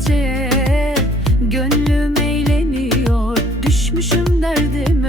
geceye Gönlüm eğleniyor. Düşmüşüm derdime.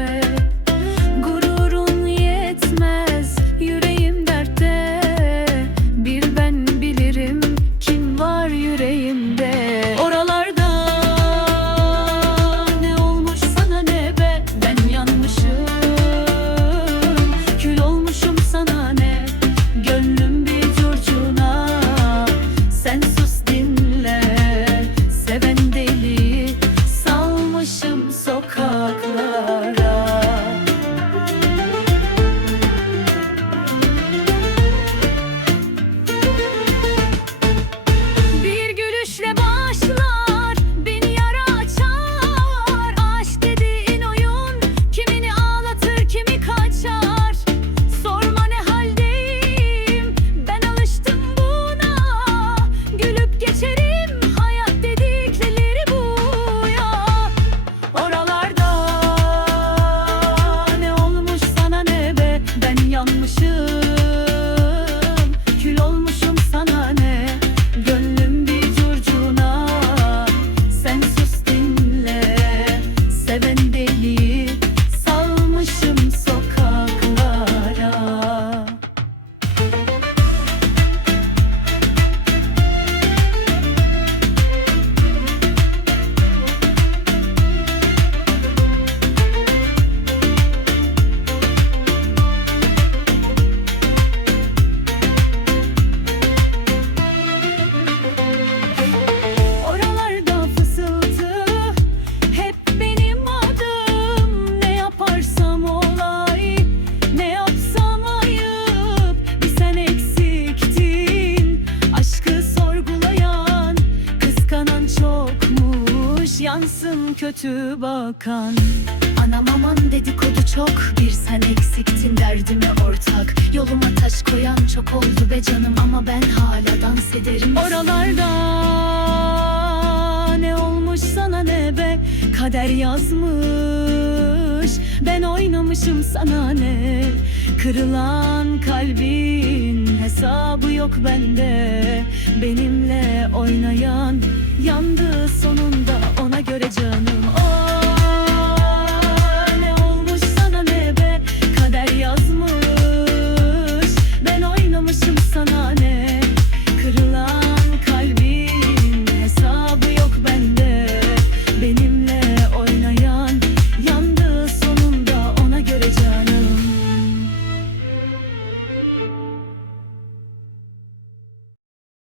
sensin kötü bakan. Anam aman dedikodu çok. Bir sen eksiktin derdime ortak. Yoluma taş koyan çok oldu be canım. Ama ben hala dans ederim. Oralarda ne olmuş sana ne be? Kader yazmış. Ben oynamışım sana ne? Kırılan kalbin hesabı yok bende. Benimle oynayan yandı sonu.